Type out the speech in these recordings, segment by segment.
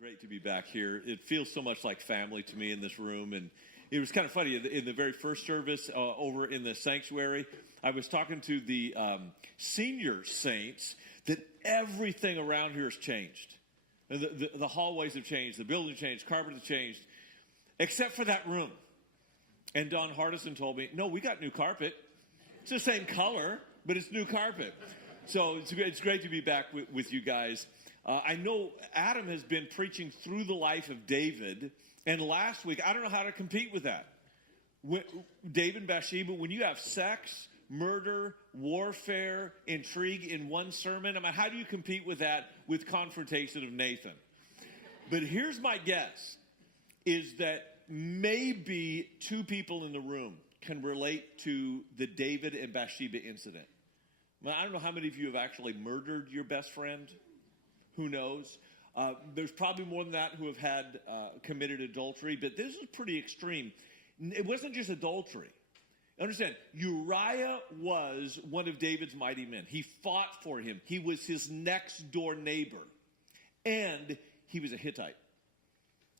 Great to be back here. It feels so much like family to me in this room. And it was kind of funny. In the very first service over in the sanctuary, I was talking to the senior saints that everything around here has changed. The hallways have changed. The building changed. Carpet has changed. Except for that room. And Don Hardison told me, no, we got new carpet. It's the same color, but it's new carpet. So it's great to be back with you guys. I know Adam has been preaching through the life of David, and last week, I don't know how to compete with that. David and Bathsheba, when you have sex, murder, warfare, intrigue in one sermon, I mean, how do you compete with that with confrontation of Nathan? But here's my guess, is that maybe two people in the room can relate to the David and Bathsheba incident. Well, I don't know how many of you have actually murdered your best friend. Who knows? There's probably more than that who have had committed adultery, but this is pretty extreme. It wasn't just adultery. Understand, Uriah was one of David's mighty men. He fought for him. He was his next door neighbor. And he was a Hittite.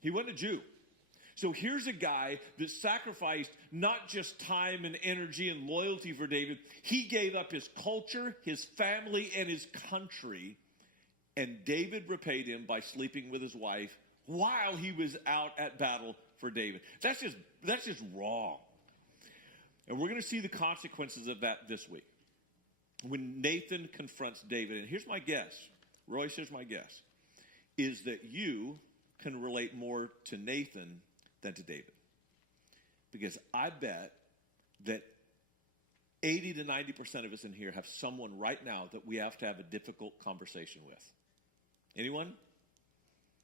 He wasn't a Jew. So here's a guy that sacrificed not just time and energy and loyalty for David. He gave up his culture, his family, and his country. And David repaid him by sleeping with his wife while he was out at battle for David. That's just wrong. And we're going to see the consequences of that this week. When Nathan confronts David, and here's my guess, Royce, here's my guess, is that you can relate more to Nathan than to David. Because I bet that 80 to 90% of us in here have someone right now that we have to have a difficult conversation with. Anyone?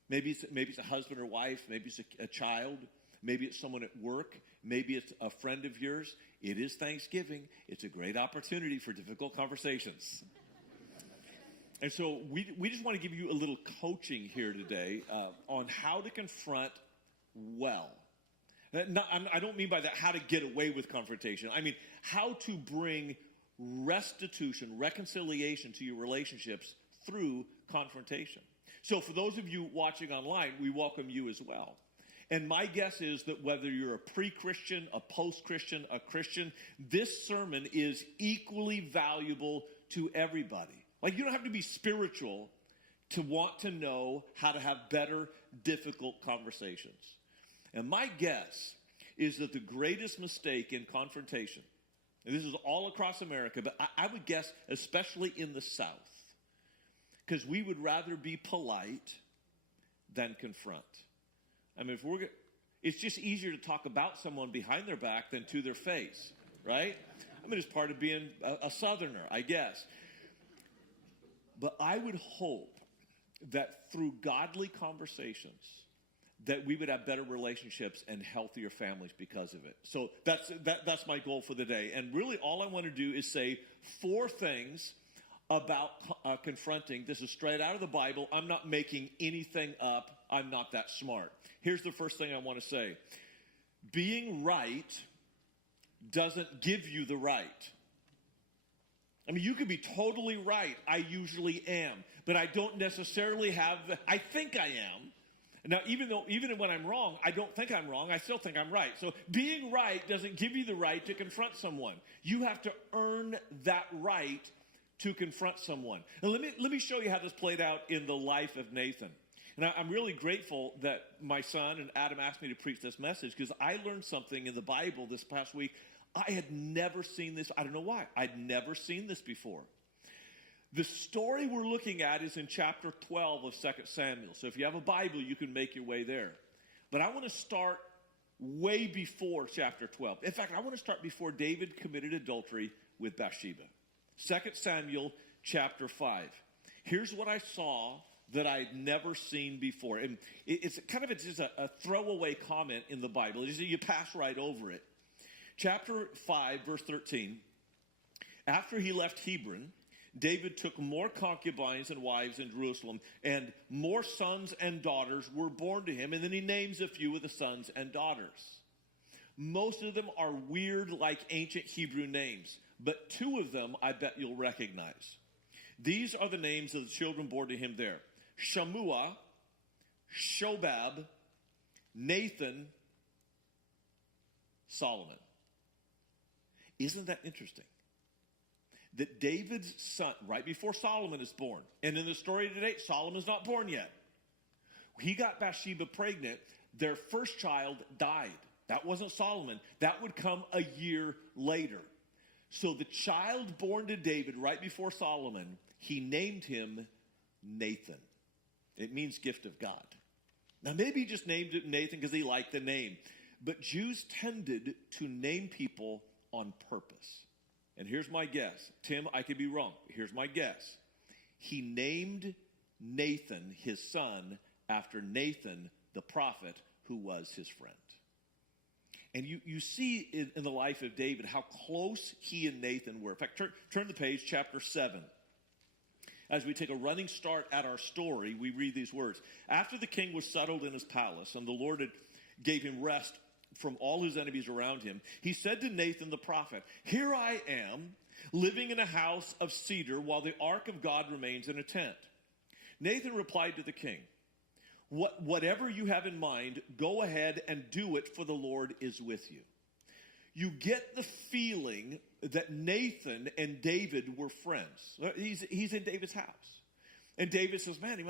Maybe it's a husband or wife. Maybe it's a child. Maybe it's someone at work. Maybe it's a friend of yours. It is Thanksgiving. It's a great opportunity for difficult conversations. And so we just want to give you a little coaching here today on how to confront well. I don't mean by that how to get away with confrontation. I mean how to bring restitution, reconciliation to your relationships through confrontation. So for those of you watching online, we welcome you as well. And my guess is that whether you're a pre-Christian, a post-Christian, a Christian, this sermon is equally valuable to everybody. Like, you don't have to be spiritual to want to know how to have better, difficult conversations. And my guess is that the greatest mistake in confrontation, and this is all across America, but I would guess especially in the South, because we would rather be polite than confront. I mean, it's just easier to talk about someone behind their back than to their face, right? I mean, it's part of being a Southerner, I guess. But I would hope that through godly conversations, that we would have better relationships and healthier families because of it. So that's my goal for the day. And really all I want to do is say 4 things about confronting. This is straight out of the Bible. I'm not making anything up. I'm not that smart. Here's the first thing I want to say. Being right doesn't give you the right. I mean, you can be totally right. I usually am. But I don't necessarily have I think I am. Now, even when I'm wrong, I don't think I'm wrong. I still think I'm right. So being right doesn't give you the right to confront someone. You have to earn that right to confront someone. And let me show you how this played out in the life of Nathan. And I'm really grateful that my son and Adam asked me to preach this message because I learned something in the Bible this past week. I had never seen this. I don't know why. I'd never seen this before. The story we're looking at is in chapter 12 of 2 Samuel. So if you have a Bible, you can make your way there. But I want to start way before chapter 12. In fact, I want to start before David committed adultery with Bathsheba. 2 Samuel chapter 5. Here's what I saw that I'd never seen before. And it's kind of just a throwaway comment in the Bible. You pass right over it. Chapter 5, verse 13. After he left Hebron, David took more concubines and wives in Jerusalem, and more sons and daughters were born to him. And then he names a few of the sons and daughters. Most of them are weird, like ancient Hebrew names, but 2 of them I bet you'll recognize. These are the names of the children born to him there: Shammua, Shobab, Nathan, Solomon. Isn't that interesting? That David's son, right before Solomon is born, and in the story today, Solomon's not born yet. He got Bathsheba pregnant. Their first child died. That wasn't Solomon. That would come a year later. So the child born to David right before Solomon, he named him Nathan. It means gift of God. Now maybe he just named it Nathan because he liked the name. But Jews tended to name people on purpose. And here's my guess. Tim, I could be wrong. Here's my guess. He named Nathan, his son, after Nathan, the prophet, who was his friend. And you see in the life of David how close he and Nathan were. In fact, turn the page, chapter 7. As we take a running start at our story, we read these words. After the king was settled in his palace, and the Lord gave him rest from all his enemies around him, he said to Nathan the prophet, "Here I am, living in a house of cedar, while the ark of God remains in a tent." Nathan replied to the king, Whatever you have in mind, go ahead and do it, for the Lord is with you." You get the feeling that Nathan and David were friends. He's in David's house. And David says, man,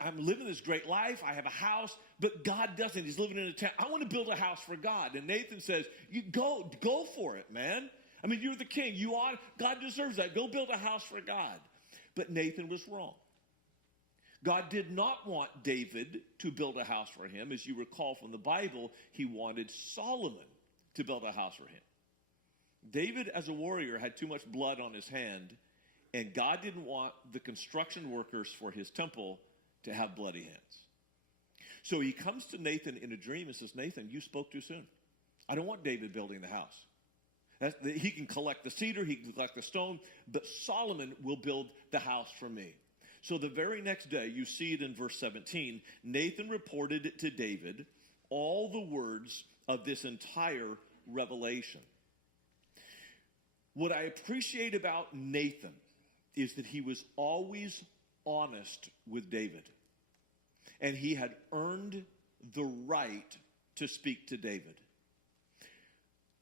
I'm living this great life. I have a house, but God doesn't. He's living in a tent. I want to build a house for God. And Nathan says, you go for it, man. I mean, you're the king. God deserves that. Go build a house for God. But Nathan was wrong. God did not want David to build a house for him. As you recall from the Bible, he wanted Solomon to build a house for him. David, as a warrior, had too much blood on his hand, and God didn't want the construction workers for his temple to have bloody hands. So he comes to Nathan in a dream and says, Nathan, you spoke too soon. I don't want David building the house. He can collect the cedar, he can collect the stone, but Solomon will build the house for me. So the very next day, you see it in verse 17, Nathan reported to David all the words of this entire revelation. What I appreciate about Nathan is that he was always honest with David. And he had earned the right to speak to David.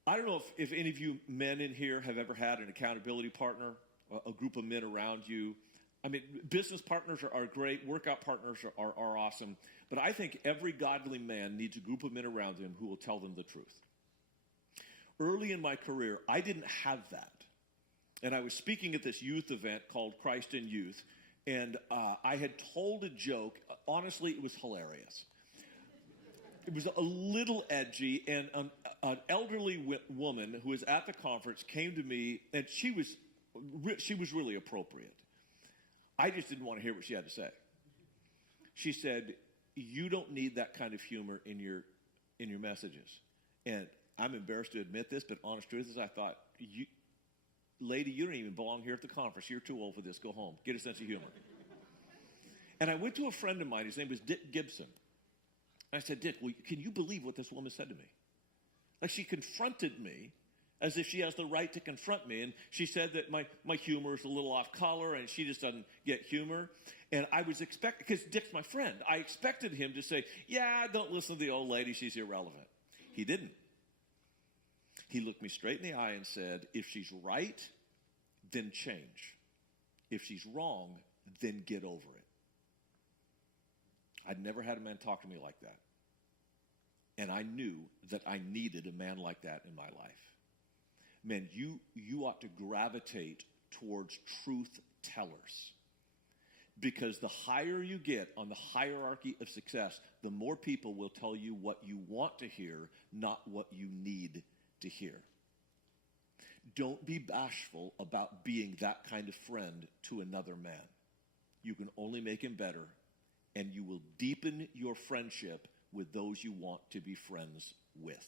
I don't know if any of you men in here have ever had an accountability partner, a group of men around you. I mean, business partners are great. Workout partners are awesome. But I think every godly man needs a group of men around him who will tell them the truth. Early in my career, I didn't have that. And I was speaking at this youth event called Christ in Youth. And I had told a joke. Honestly, it was hilarious. It was a little edgy. And an elderly woman who was at the conference came to me. And she was really appropriate. I just didn't want to hear what she had to say. She said, "You don't need that kind of humor in your messages." And I'm embarrassed to admit this, but honest truth is I thought, lady, you don't even belong here at the conference. You're too old for this. Go home. Get a sense of humor. And I went to a friend of mine. His name was Dick Gibson. I said, Dick, can you believe what this woman said to me? Like, she confronted me as if she has the right to confront me. And she said that my humor is a little off color and she just doesn't get humor. And I was expecting, because Dick's my friend, I expected him to say, yeah, don't listen to the old lady, she's irrelevant. He didn't. He looked me straight in the eye and said, if she's right, then change. If she's wrong, then get over it. I'd never had a man talk to me like that. And I knew that I needed a man like that in my life. Man, you ought to gravitate towards truth tellers. Because the higher you get on the hierarchy of success, the more people will tell you what you want to hear, not what you need to hear. Don't be bashful about being that kind of friend to another man. You can only make him better, and you will deepen your friendship with those you want to be friends with.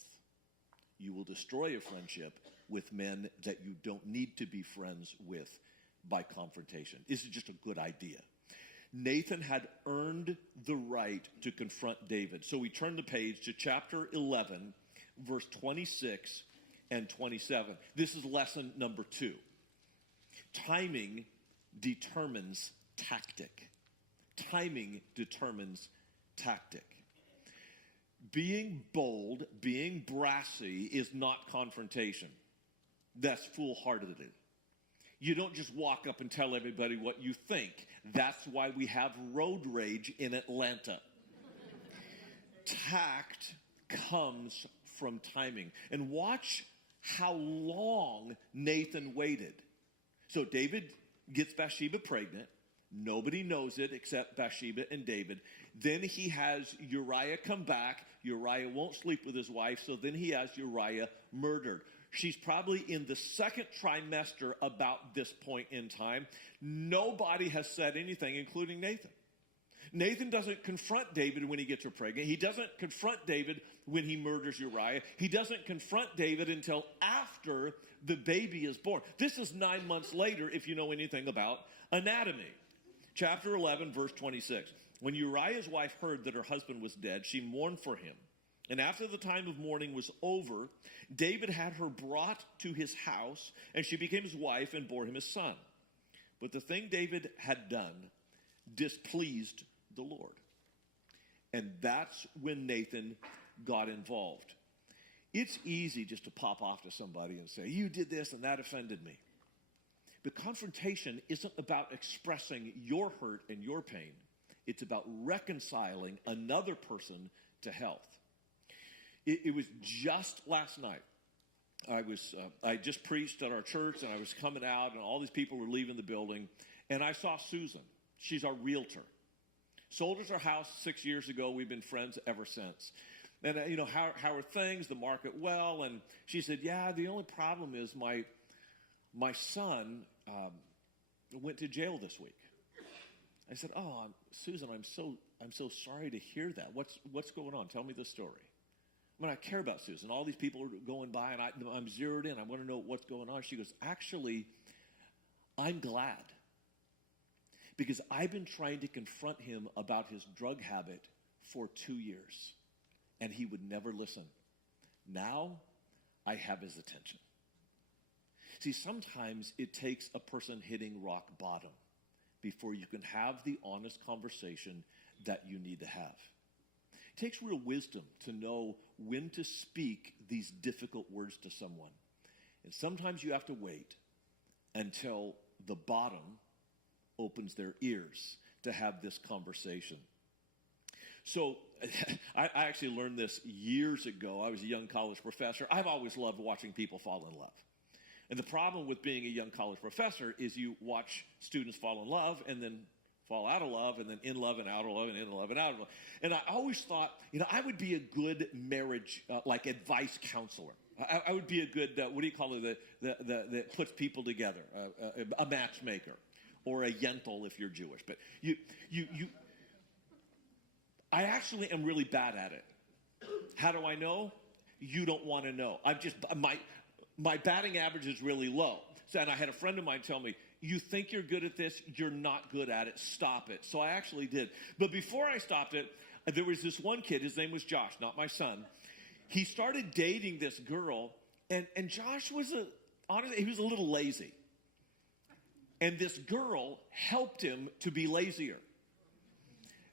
You will destroy a friendship with men that you don't need to be friends with by confrontation. This is just a good idea. Nathan had earned the right to confront David. So we turn the page to chapter 11, verse 26 and 27. This is lesson number 2. Timing determines tactic. Timing determines tactic. Being bold, being brassy is not confrontation. That's foolhardity. You don't just walk up and tell everybody what you think. That's why we have road rage in Atlanta. Tact comes from timing. And watch how long Nathan waited. So David gets Bathsheba pregnant. Nobody knows it except Bathsheba and David. Then he has Uriah come back. Uriah won't sleep with his wife, so then he has Uriah murdered. She's probably in the second trimester about this point in time. Nobody has said anything, including Nathan. Nathan doesn't confront David when he gets her pregnant. He doesn't confront David when he murders Uriah. He doesn't confront David until after the baby is born. This is 9 months later, if you know anything about anatomy. Chapter 11, verse 26. When Uriah's wife heard that her husband was dead, she mourned for him. And after the time of mourning was over, David had her brought to his house, and she became his wife and bore him a son. But the thing David had done displeased the Lord. And that's when Nathan got involved. It's easy just to pop off to somebody and say, you did this and that offended me. But confrontation isn't about expressing your hurt and your pain. It's about reconciling another person to health. It was just last night. I just preached at our church, and I was coming out, and all these people were leaving the building, and I saw Susan. She's our realtor. Sold us our house 6 years ago. We've been friends ever since. And, how are things? The market well? And she said, yeah, the only problem is my son went to jail this week. I said, Susan, I'm so sorry to hear that. What's going on? Tell me the story. I mean, I care about Susan. All these people are going by, and I'm zeroed in. I want to know what's going on. She goes, actually, I'm glad. Because I've been trying to confront him about his drug habit for 2 years, and he would never listen. Now, I have his attention. See, sometimes it takes a person hitting rock bottom before you can have the honest conversation that you need to have. It takes real wisdom to know when to speak these difficult words to someone. And sometimes you have to wait until the bottom opens their ears to have this conversation. So I actually learned this years ago. I was a young college professor. I've always loved watching people fall in love. And the problem with being a young college professor is you watch students fall in love and then fall out of love, and then in love and out of love, and in love and out of love. And I always thought, I would be a good marriage, advice counselor. I would be a good, what do you call it, that puts people together, a matchmaker, or a yentl if you're Jewish. But I actually am really bad at it. How do I know? You don't want to know. My batting average is really low. So, and I had a friend of mine tell me, you think you're good at this, you're not good at it, stop it. So I actually did. But before I stopped it, there was this one kid, his name was Josh, not my son. He started dating this girl, and Josh honestly, he was a little lazy. And this girl helped him to be lazier.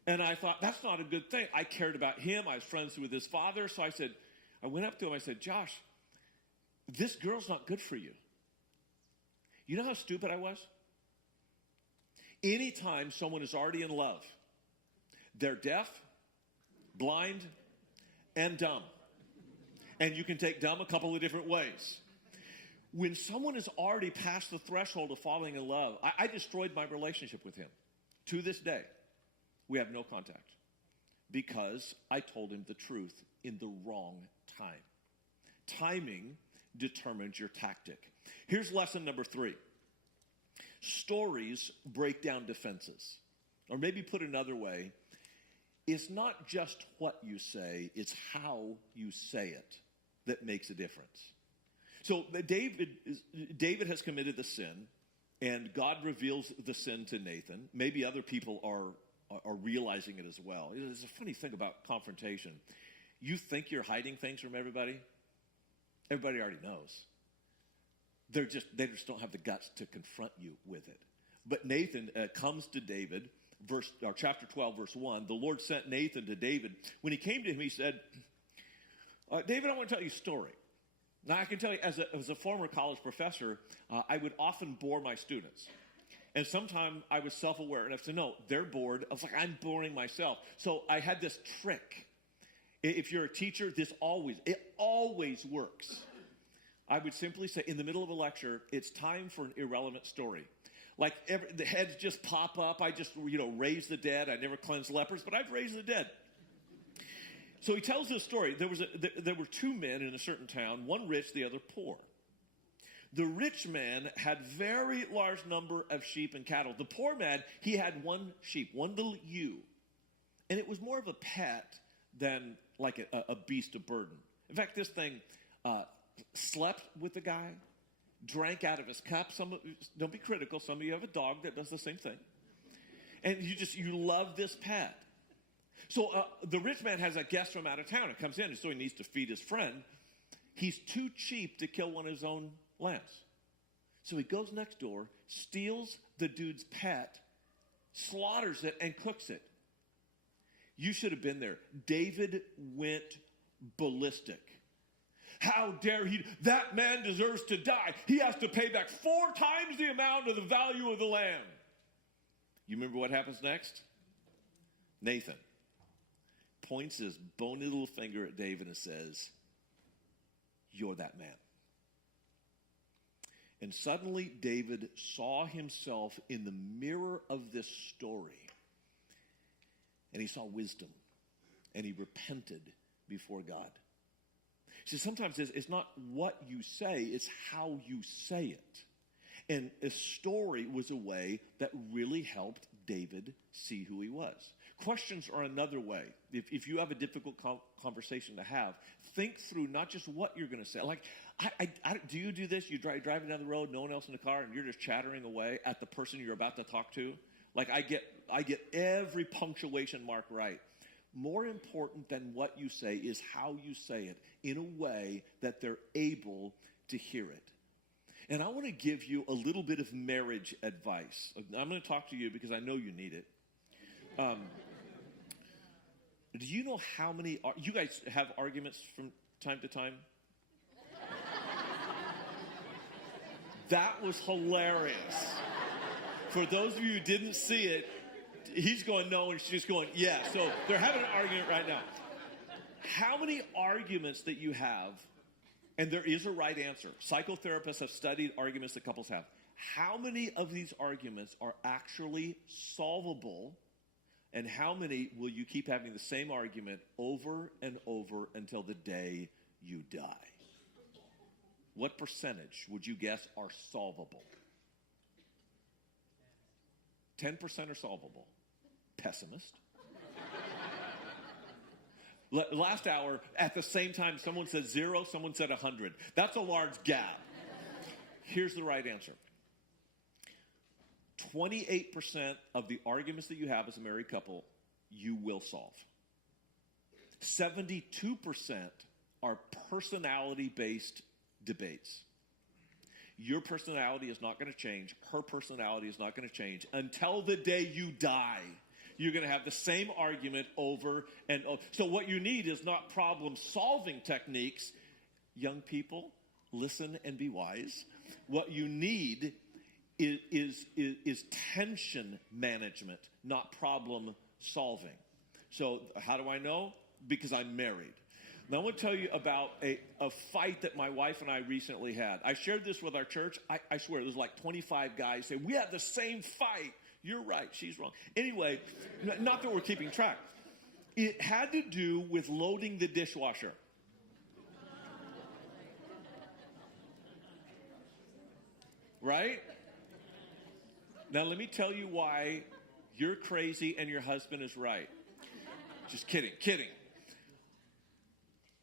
And I thought, that's not a good thing. I cared about him. I was friends with his father. So I went up to him, I said, Josh, this girl's not good for you. You know how stupid I was? Anytime someone is already in love, they're deaf, blind, and dumb. And you can take dumb a couple of different ways. When someone is already past the threshold of falling in love, I destroyed my relationship with him. To this day, we have no contact because I told him the truth in the wrong time. Timing determines your tactic. Here's lesson number 3. Stories break down defenses. Or maybe put another way, it's not just what you say, it's how you say it that makes a difference. So David has committed the sin, and God reveals the sin to Nathan. Maybe other people are realizing it as well. It's a funny thing about confrontation. You think you're hiding things from everybody? Everybody already knows. They just don't have the guts to confront you with it. But Nathan comes to David chapter 12, verse 1, the Lord sent Nathan to David. When he came to him, he said, David, I want to tell you a story. Now, I can tell you, as a former college professor, I would often bore my students. And sometimes I was self-aware enough to know they're bored. I was like, I'm boring myself. So I had this trick. If you're a teacher, it always works. I would simply say, in the middle of a lecture, it's time for an irrelevant story. Like the heads just pop up. I just, raise the dead. I never cleanse lepers, but I've raised the dead. So he tells this story. There were two men in a certain town, one rich, the other poor. The rich man had very large number of sheep and cattle. The poor man, he had one sheep, one little ewe. And it was more of a pet than like a beast of burden. In fact, this thing slept with the guy, drank out of his cup. Don't be critical. Some of you have a dog that does the same thing. And you love this pet. So the rich man has a guest from out of town. It comes in, and so he needs to feed his friend. He's too cheap to kill one of his own lambs. So he goes next door, steals the dude's pet, slaughters it, and cooks it. You should have been there. David went ballistic. How dare he? That man deserves to die. He has to pay back 4 times the amount of the value of the lamb. You remember what happens next? Nathan points his bony little finger at David and says, "You're that man." And suddenly David saw himself in the mirror of this story. And he saw wisdom. And he repented before God. See, sometimes it's not what you say, it's how you say it. And a story was a way that really helped David see who he was. Questions are another way. If you have a difficult conversation to have, think through not just what you're going to say. Like, do you do this? You driving down the road, no one else in the car, and you're just chattering away at the person you're about to talk to? Like, I get every punctuation mark right. More important than what you say is how you say it in a way that they're able to hear it. And I want to give you a little bit of marriage advice. I'm going to talk to you because I know you need it. Do you know how many, you guys have arguments from time to time? That was hilarious. For those of you who didn't see it, he's going no and she's going yeah. So they're having an argument right now. How many arguments that you have, and there is a right answer. Psychotherapists have studied arguments that couples have. How many of these arguments are actually solvable, and how many will you keep having the same argument over and over until the day you die? What percentage would you guess are solvable? 10% are solvable. Pessimist. Last hour, at the same time, someone said 0, someone said 100. That's a large gap. Here's the right answer. 28% of the arguments that you have as a married couple, you will solve. 72% are personality-based debates. Your personality is not going to change. Her personality is not going to change. Until the day you die, you're going to have the same argument over and over. So what you need is not problem-solving techniques. Young people, listen and be wise. What you need is tension management, not problem-solving. So how do I know? Because I'm married. Now, I want to tell you about a fight that my wife and I recently had. I shared this with our church. I swear, there's like 25 guys say, we had the same fight. You're right. She's wrong. Anyway, not that we're keeping track. It had to do with loading the dishwasher. Right? Now, let me tell you why you're crazy and your husband is right. Just kidding.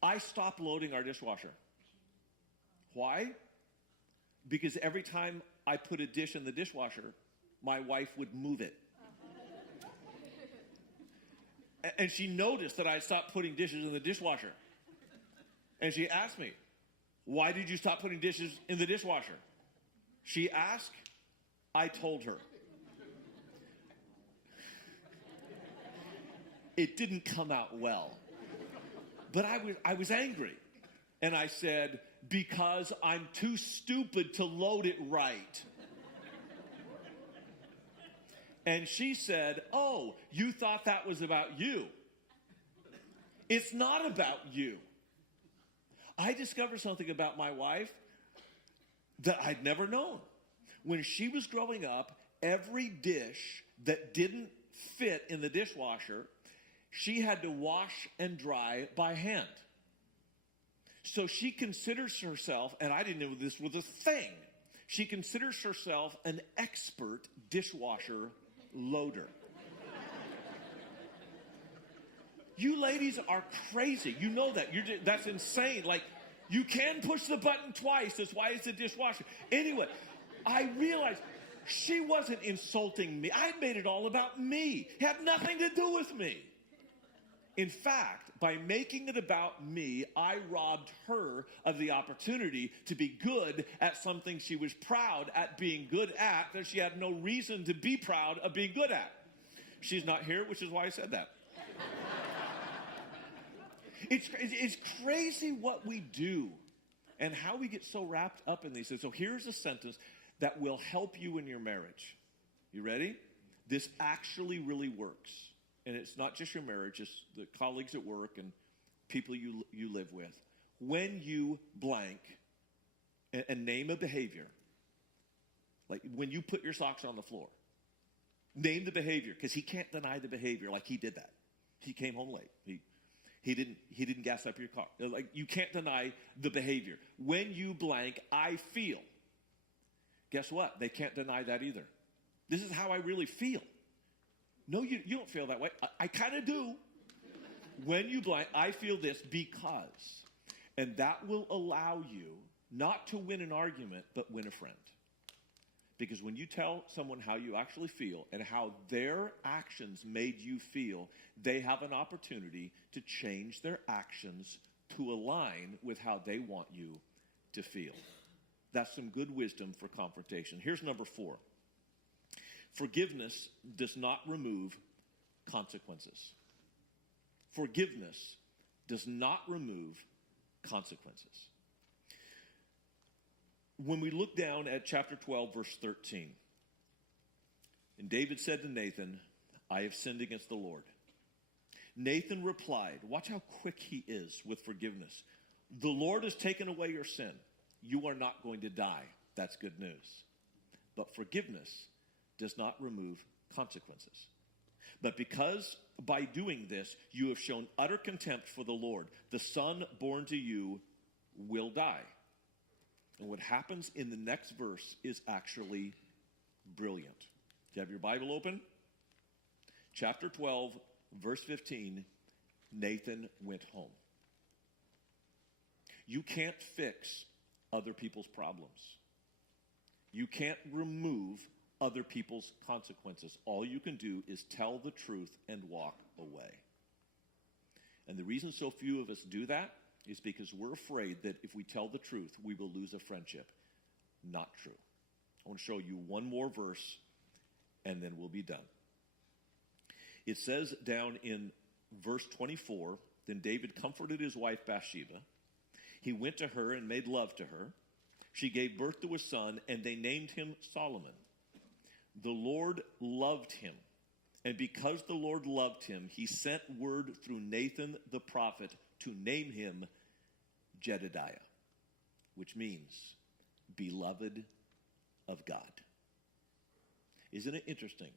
I stopped loading our dishwasher. Why? Because every time I put a dish in the dishwasher, my wife would move it. And she noticed that I stopped putting dishes in the dishwasher. And she asked me, why did you stop putting dishes in the dishwasher? She asked, I told her. It didn't come out well. But I was angry. And I said, because I'm too stupid to load it right. And she said, oh, you thought that was about you. It's not about you. I discovered something about my wife that I'd never known. When she was growing up, every dish that didn't fit in the dishwasher, she had to wash and dry by hand. So she considers herself, and I didn't know this was a thing, she considers herself an expert dishwasher loader. You ladies are crazy. You know that. That's insane. Like, you can push the button twice. That's why it's a dishwasher. Anyway, I realized she wasn't insulting me. I made it all about me. It had nothing to do with me. In fact, by making it about me, I robbed her of the opportunity to be good at something she was proud at being good at, that she had no reason to be proud of being good at. She's not here, which is why I said that. It's crazy what we do and how we get so wrapped up in these things. So here's a sentence that will help you in your marriage. You ready? This actually really works. And it's not just your marriage, it's the colleagues at work and people you live with. When you blank and name a behavior, like when you put your socks on the floor, name the behavior, because he can't deny the behavior. Like, he did that. He came home late. He didn't gas up your car. Like, you can't deny the behavior. When you blank, I feel. Guess what? They can't deny that either. This is how I really feel. No, you don't feel that way. I kind of do. When you blank, I feel this because. And that will allow you not to win an argument, but win a friend. Because when you tell someone how you actually feel and how their actions made you feel, they have an opportunity to change their actions to align with how they want you to feel. That's some good wisdom for confrontation. Here's number 4. Forgiveness does not remove consequences. Forgiveness does not remove consequences. When we look down at chapter 12, verse 13, and David said to Nathan, I have sinned against the Lord. Nathan replied, watch how quick he is with forgiveness. The Lord has taken away your sin. You are not going to die. That's good news. But forgiveness does not remove consequences. But because by doing this, you have shown utter contempt for the Lord, the son born to you will die. And what happens in the next verse is actually brilliant. Do you have your Bible open? Chapter 12, verse 15, Nathan went home. You can't fix other people's problems. You can't remove other people's consequences. All you can do is tell the truth and walk away. And the reason so few of us do that is because we're afraid that if we tell the truth, we will lose a friendship. Not true. I want to show you one more verse, and then we'll be done. It says down in verse 24, then David comforted his wife Bathsheba. He went to her and made love to her. She gave birth to a son, and they named him Solomon. The Lord loved him, and because the Lord loved him, he sent word through Nathan the prophet to name him Jedediah, which means beloved of God. Isn't it interesting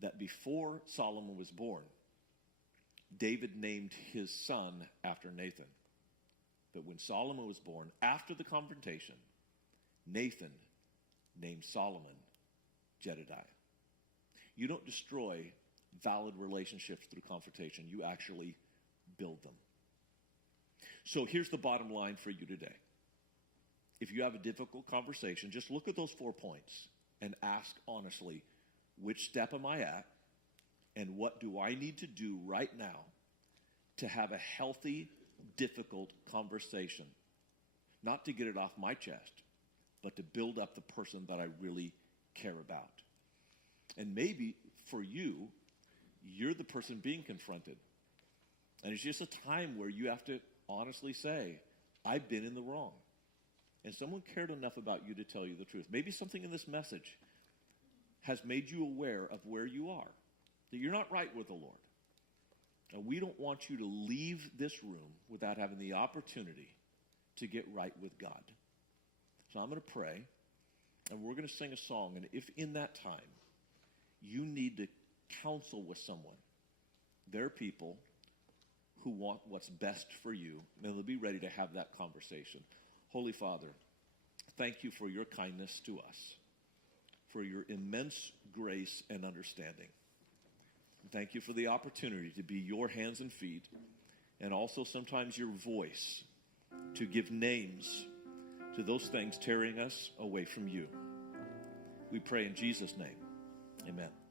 that before Solomon was born, David named his son after Nathan? But when Solomon was born, after the confrontation, Nathan named Solomon Jedediah. You don't destroy valid relationships through confrontation. You actually build them. So here's the bottom line for you today. If you have a difficult conversation, just look at those 4 points and ask honestly, which step am I at? And what do I need to do right now to have a healthy, difficult conversation? Not to get it off my chest, but to build up the person that I really care about. And maybe for you, you're the person being confronted. And it's just a time where you have to honestly say, I've been in the wrong. And someone cared enough about you to tell you the truth. Maybe something in this message has made you aware of where you are, that you're not right with the Lord. And we don't want you to leave this room without having the opportunity to get right with God. So I'm going to pray, and we're going to sing a song. And if in that time you need to counsel with someone, there are people who want what's best for you, and they'll be ready to have that conversation. Holy Father, thank you for your kindness to us, for your immense grace and understanding. Thank you for the opportunity to be your hands and feet, and also sometimes your voice to give names to those things tearing us away from you. We pray in Jesus' name. Amen.